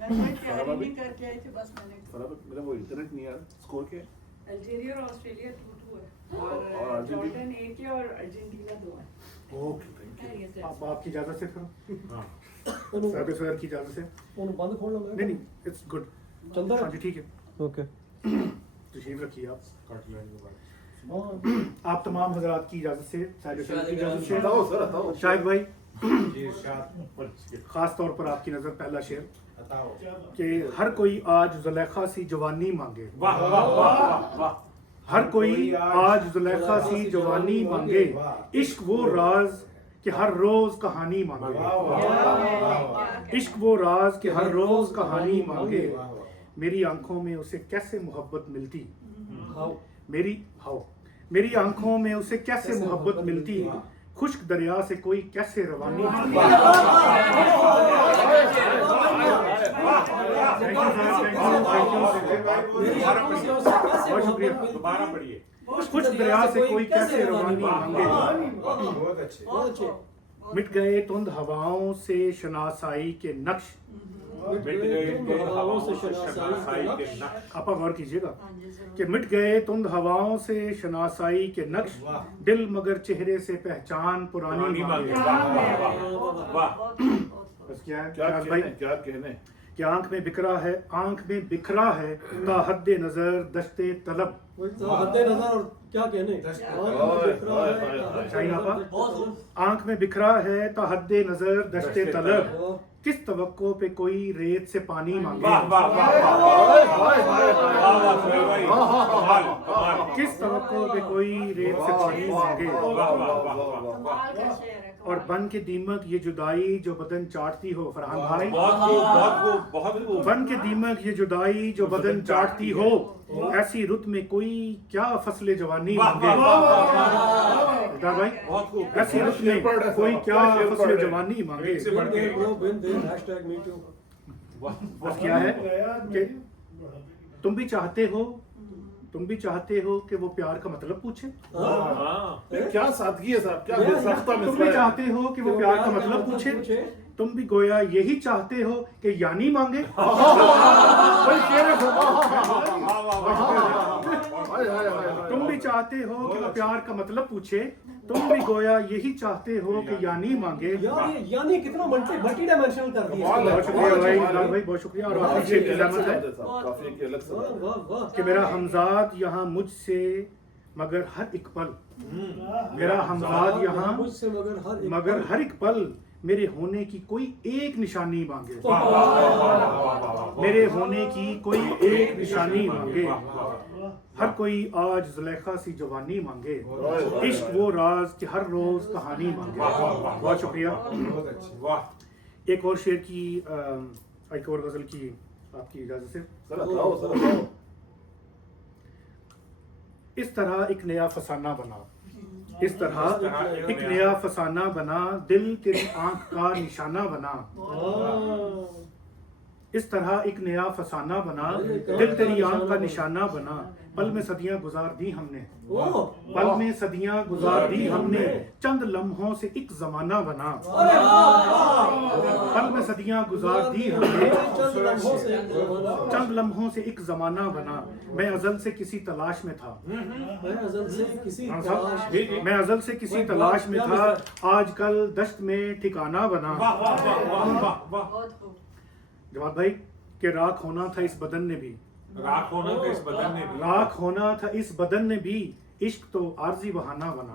मैं तैयारी नहीं करके आई थी, बस मैंने मेरा वो इंटरनेट नहीं यार, स्कोर क्या है? अल्जीरिया और ऑस्ट्रेलिया 2-2 है और जॉर्डन 1 है और अर्जेंटीना 2 है। Okay thank you. आप आपकी इजाजत से फिर हाँ साहब सर की इजाजत से ਉਹਨੂੰ ਬੰਦ ਖੋਲ ਲਓ नहीं नहीं इट्स गुड चलता है? हाँ जी ठीक है ओके तशरीफ रखिए आप काट लेंगे बात। आप तमाम हजरात की इजाजत से साहिब सर की इजाजत से बताओ सर बताओ। शाहिद भाई जी इरशाद। खास तौर पर आपकी नजर पहला शेर बताओ। कि हर कोई आज जुलेखा सी जवानी मांगे, वाह वाह वाह वाह। हर कोई आज जुलेखा सी जवानी मांगे, इश्क वो राज कि हर रोज कहानी मांगे, इश्क वो राज कि हर रोज कहानी मांगे, मेरी आंखों में उसे कैसे मोहब्बत मिलती, मेरी आंखों में उसे कैसे मोहब्बत मिलती, खुश्क दरिया से कोई कैसे रवानी मांगे। बहुत शुक्रिया। दोबारा पढ़िए। खुश्क दरिया से कोई कैसे रवानी मांगे, बहुत अच्छे। बहुत अच्छे मिट गए तुंद हवाओं से शनासाई के नक्श, मिट गए के हवाओं से शनासाई के नक्श। आप गौर कीजिएगा हाँ जी जरूर। कि मिट गए तुंद हवाओं से शनासाई के नक्श, दिल मगर चेहरे से पहचान पुरानी मांगे। वाह वाह वाह। बस क्या है क्या भाई कहने क्या कहने। कि आंख में बिखरा है ता हद्दे नजर दश्ते तलब। हद्दे नजर और क्या कहने शाहीन आपा, आंख में बिखरा है ता हद्दे नजर दश्ते तलब, किस तवक्को पे कोई रेत से पानी मांगे, वाह वाह वाह वाह। किस तवक्को पे कोई रेत से पानी मांगे, कमाल का शेर है। और बन के दीमक ये जुदाई जो बदन चाटती हो। फरहान भाई, बहुत बन के दीमक ये जुदाई जो बदन चाटती हो, ऐसी रुत में कोई क्या फसले जवानी मांगे। इधर भाई, ऐसी रुत में कोई क्या फसले जवानी मांगे। बस क्या है कि तुम भी चाहते हो कि वो प्यार का मतलब पूछे, क्या सादगी है साहब, क्या सख्ता तुम भी चाहते हो कि वो प्यार का मतलब पूछे, तुम भी गोया यही चाहते हो कि यानी मांगे। तुम भी चाहते हो कि वो प्यार का मतलब पूछे, तुम भी गोया यही चाहते हो कि यानी मांगे। यार ये यानी कितना मल्टी डायमेंशनल कर दिया। बहुत शुक्रिया भाई, इमरान भाई बहुत शुक्रिया। और आखिरी शेर की ज़हमत है काफी की अलग वाह से। वाह वाह। कि मेरा हमजाद यहाँ मुझसे मगर हर एक पल, मेरा हमजाद यहाँ मुझसे मगर हर एक पल मेरे होने की कोई एक निशानी मांगे, मेरे होने की कोई एक निशानी मांगे, हर कोई आज जुलेखा सी जवानी मांगे, इश्क वो राज कि हर रोज कहानी मांगे। बहुत शुक्रिया। वाह। एक और शेर की एक और गजल की आपकी इजाजत से। सर बताओ सर बताओ। इस तरह एक नया फसाना बना, इस तरह एक नया फसाना बना, दिल तेरी आंख का निशाना बना, इस तरह एक नया फसाना बना, दिल तेरी आंख का निशाना बना, पल में सदियां गुजार दी हमने, पल में सदियां गुजार दी हमने, चंद लम्हों से एक जमाना बना, पल में सदियां गुजार दी हमने, चंद लम्हों से एक जमाना बना, मैं अजल से किसी तलाश में था, मैं अजल से किसी तलाश में था, आजकल दश्त में ठिकाना बना। बहुत खूब। जवाब भाई कि राख होना था इस बदन ने भी, राख होना था इस बदन ने भी, राख होना था इस बदन ने भी, इश्क तो आरजी बहाना बना।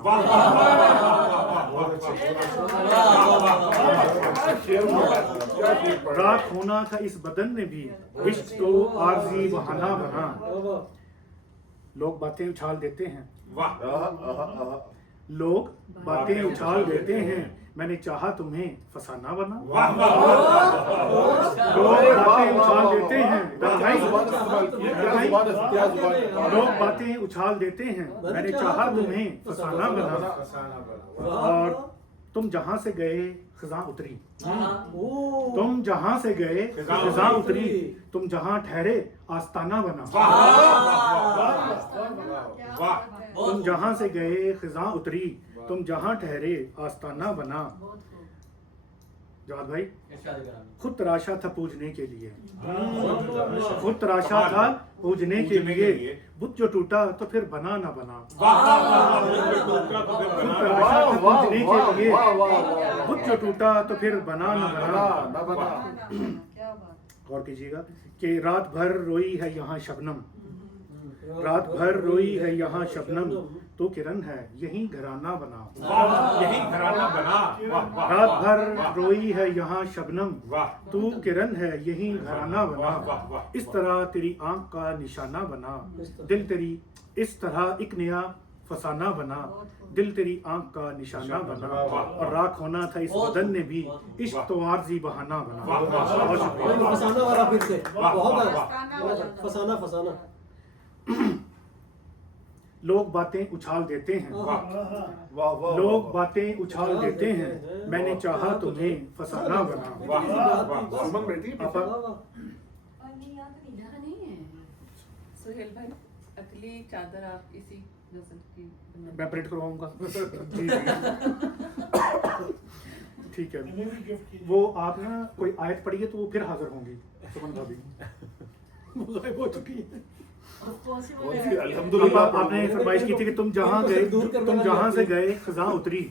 राख होना था इस बदन ने भी, इश्क तो आरजी बहाना बना। लोग बातें उछाल देते हैं, लोग बातें उछाल देते हैं, मैंने चाहा तुम्हें फसाना बना। लोग बातें उछाल देते हैं, लोग बातें उछाल देते हैं, मैंने चाहा तुम्हें फसाना बना। और तुम जहां से गए खिज़ां उतरी, तुम जहां से गए खिज़ां उतरी, तुम जहां ठहरे आस्ताना बना। तुम जहां से गए खिज़ां उतरी, तुम जहां ठहरे आस्ताना बना। जवाद भाई इरशाद करामी। खुद तराशा था पूजने के लिए, खुद तराशा था पूजने के लिए, बुत जो टूटा तो फिर बना ना बना। खुद तराशा था पूजने के लिए, बुत जो टूटा तो फिर बना ना बना। गौर कीजिएगा कि रात भर रोई है यहाँ शबनम, रात भर रोई है यहाँ शबनम, तो किरण है यही घराना बना। यही घराना बना। रात भर रोई है यहाँ शबनम, तू किरण है यही घराना बना। इस तरह तेरी आंख का निशाना बना, दिल तेरी इस तरह एक नया फसाना बना, दिल तेरी आंख का निशाना बना। और राख होना था इस बदन ने भी, इश्क तो आरजी बहाना बना। फसाना वाला फिर से बहुत फसाना फसाना। लोग बातें उछाल देते हैं, लोग बातें उछाल देते हैं, मैंने चाहा तुम्हें फसाना बना। सुहेल भाई अगली चादर आप इसी गजल की मैं प्रिंट करवाऊंगा। जी ठीक है, वो आप ना कोई आयत पढ़िए तो वो फिर हाजिर होंगी। सुमन भाभी हो चुकी है। अब आपने फरमाइश की थी कि तुम जहाँ गए, तुम जहाँ से गए खिज़ां उतरी,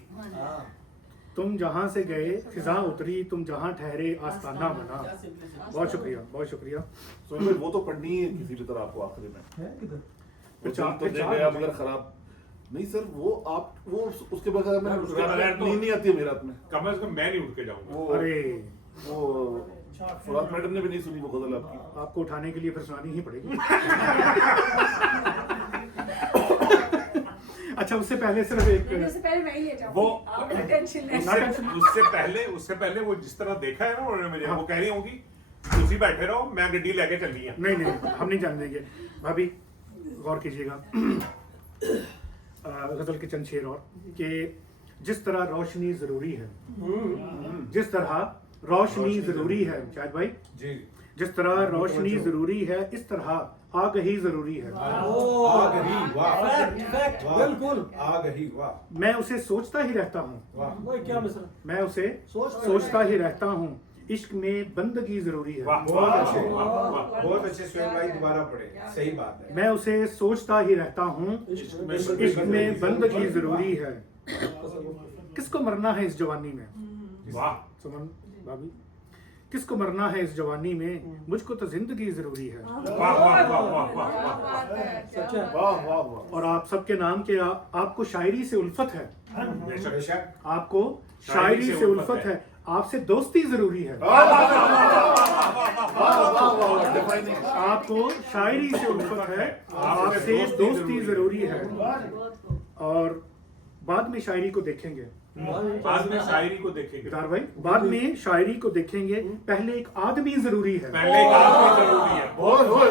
तुम जहाँ से गए खिज़ां उतरी, तुम जहाँ ठहरे आस्ताना बना। बहुत शुक्रिया, बहुत शुक्रिया। तो वो तो पढ़नी है किसी भी तरह आपको आखिरी में। फिर चार मगर खराब नहीं सर, वो आप वो उसके बगैर मैं नींद नहीं आती है मेरे रात में। कम से कम मैं नहीं उठ के जाऊंगा। अरे वो फरात मैडम ने भी नहीं सुनी वो गजल आपकी। आपको उठाने के लिए फिर सुनानी ही पड़ेगी। अच्छा, उससे पहले सिर्फ एक उससे पहले मैं ही ले जाऊंगी। वो आप टेंशन लें। उससे पहले वो जिस तरह देखा है ना उन्होंने मुझे, वो कह रही होंगी तुसी बैठे रहो, मैं गड्डी लेके चलनी है। नहीं नहीं, हम नहीं जान देंगे। भाभी गौर कीजिएगा, गजल के चंद शेर और कि जिस तरह रोशनी जरूरी है, जिस तरह रोशनी जरूरी है, शायद भाई जी, जिस तरह रोशनी जरूरी है, इस तरह आगही जरूरी है। बिल्कुल आगही, वाह। मैं उसे सोचता ही रहता हूँ, क्या मिसरा। मैं उसे सोचता ही रहता हूँ, इश्क में बंदगी जरूरी है। बहुत अच्छे, बहुत अच्छे सुहेल भाई, दोबारा पढ़े, सही बात है। मैं उसे सोचता ही रहता हूँ, इश्क में बंदगी जरूरी है। किसको मरना है इस जवानी में, वाह सुमन भाभी, किसको मरना है इस जवानी में, मुझको तो जिंदगी जरूरी है। वाह वाह वाह वाह वाह वाह वाह वाह। और आप सबके नाम के आपको शायरी से उल्फत है, बेशक। आपको शायरी से उल्फत है, आपसे दोस्ती जरूरी है। आपको शायरी से उल्फत है, आपसे दोस्ती जरूरी है। और बाद में शायरी को देखेंगे, बाद में शायरी को देखेंगे। दार भाई बाद में शायरी को देखेंगे, पहले एक आदमी जरूरी है। पहले एक आदमी जरूरी है।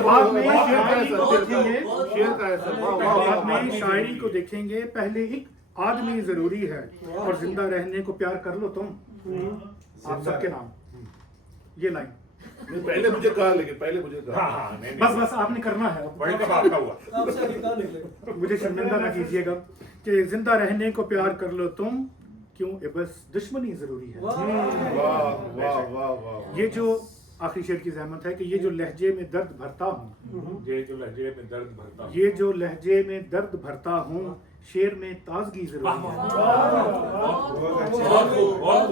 बाद में शायरी को देखेंगे, शेर का ऐसा बाद में शायरी को देखेंगे, पहले एक आदमी जरूरी है। और जिंदा रहने को प्यार कर लो तुम, आप सबके नाम। ये लाइन पहले मुझे कहा, लेकिन पहले मुझे कहा। हाँ नहीं बस बस आपने करना है। वही तो बात का हुआ। आपसे आगे कहाँ निकलेगा। मुझे शर्मिंदा ना कीजिएगा कि जिंदा रहने को प्यार कर लो तुम, क्यों ये बस दुश्मनी जरूरी है। वाह वाह वाह वाह। ये जो आखिरी शेर की ज़हमत है कि ये जो लहजे में दर्द भरता हूँ, ये जो लहजे में दर्द भरता हूँ, ये जो लहजे में दर्द भरता हूँ, शेर में ताजगी जरूरी है। बहुत अच्छे। बहुत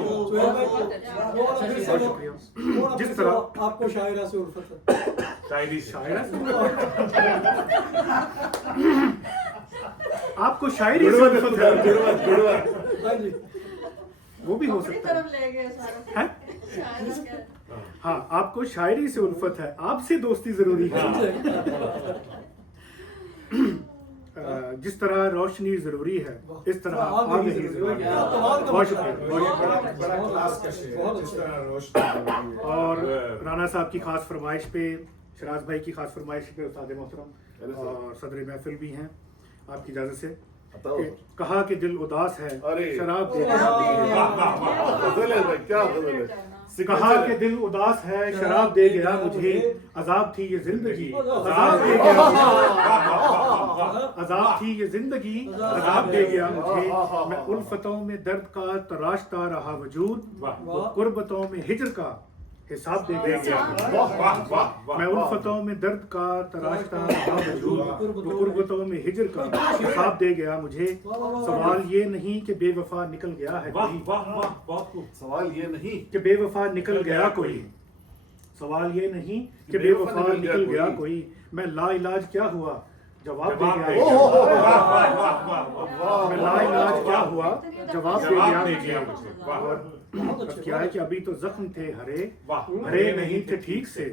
शुक्रिया। जिस तरह आपको शायरा से उल्फत है। शायरी से। शायरा से आपको शायरी से उल्फत है, हाँ जी। वो भी हो सकता है। हैं? हाँ, आपको शायरी से उल्फत है, आपसे दोस्ती जरूरी है। जिस तरह रोशनी जरूरी है, इस तरह आग ही जरूरी है। बहुत शुक्रिया। बड़ा क्लास का शेर है, जिस तरह रोशनी। और राना साहब की खास फरमाइश पे, शराज भाई की खास फरमाइश पे उस्ताद मोहतरम और सदर महफिल भी हैं, आपकी इजाजत से कहा कि दिल उदास है, अरे। शराब दे गजल है भाई, क्या गजल है। कहा कि दिल उदास है शराब दे गया मुझे, अजाब थी ये जिंदगी अजाब दे गया मुझे, अजाब थी ये जिंदगी अजाब दे गया मुझे। मैं उल्फतों में दर्द का तराशता रहा वजूद, वो कुर्बतों में हिजर का हिसाब दे गया। मैं उल्फतों में दर्द का तराशता रहा वजूद, वो कुर्बतों में हिजर का हिसाब दे गया मुझे। सवाल ये नहीं कि बेवफा निकल गया है कोई, सवाल ये नहीं कि बेवफा निकल गया कोई, सवाल ये नहीं कि बेवफा निकल गया कोई। मैं लाइलाज क्या हुआ जवाब दे गया, मैं लाइलाज क्या हुआ जवाब दे गया मुझे। क्या है कि अभी तो जख्म थे हरे, हरे नहीं थे ठीक से,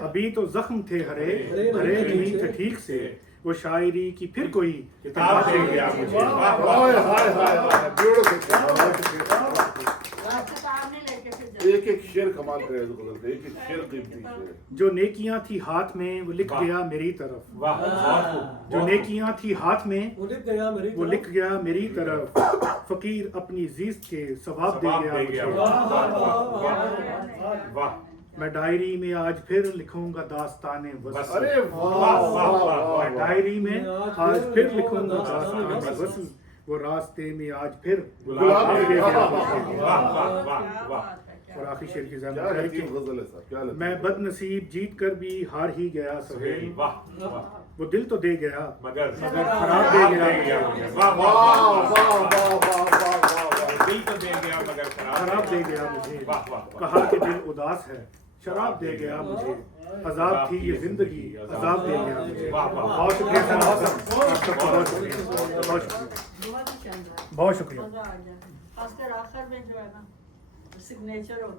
अभी तो जख्म थे हरे, हरे नहीं थे ठीक से। वो शायरी की फिर कोई किताब दे गया मुझे। एक एक शेर कमाल करे, एक एक शेर कीमती शेर। जो नेकियां थी हाथ में वो लिख गया मेरी तरफ, जो नेकियां थी हाथ में वो लिख गया मेरी तरफ। फकीर अपनी जीस्त के सवाब दे गया मुझे। मैं डायरी में आज फिर लिखूंगा दास्ताने वस्ल, अरे वाह, मैं डायरी में आज फिर लिखूंगा दास्ताने वस्ल। वो रास्ते में आज फिर गुलाब दे गया मुझे। और आखिरी शेर की क्या ज़मीन है कि गजल है सर, क्या मैं बदनसीब जीत कर भी हार ही गया सहेल। वो दिल तो दे गया मगर खराब दे गया, दिल तो दे गया मगर खराब दे गया मुझे। कहा कि दिल उदास है शराब दे गया मुझे, अजाब थी ये जिंदगी अजाब दे गया मुझे। बहुत शुक्रिया सर, बहुत शुक्रिया, बहुत शुक्रिया, बहुत शुक्रिया। खासकर आखिर में जो है ना सिग्नेचर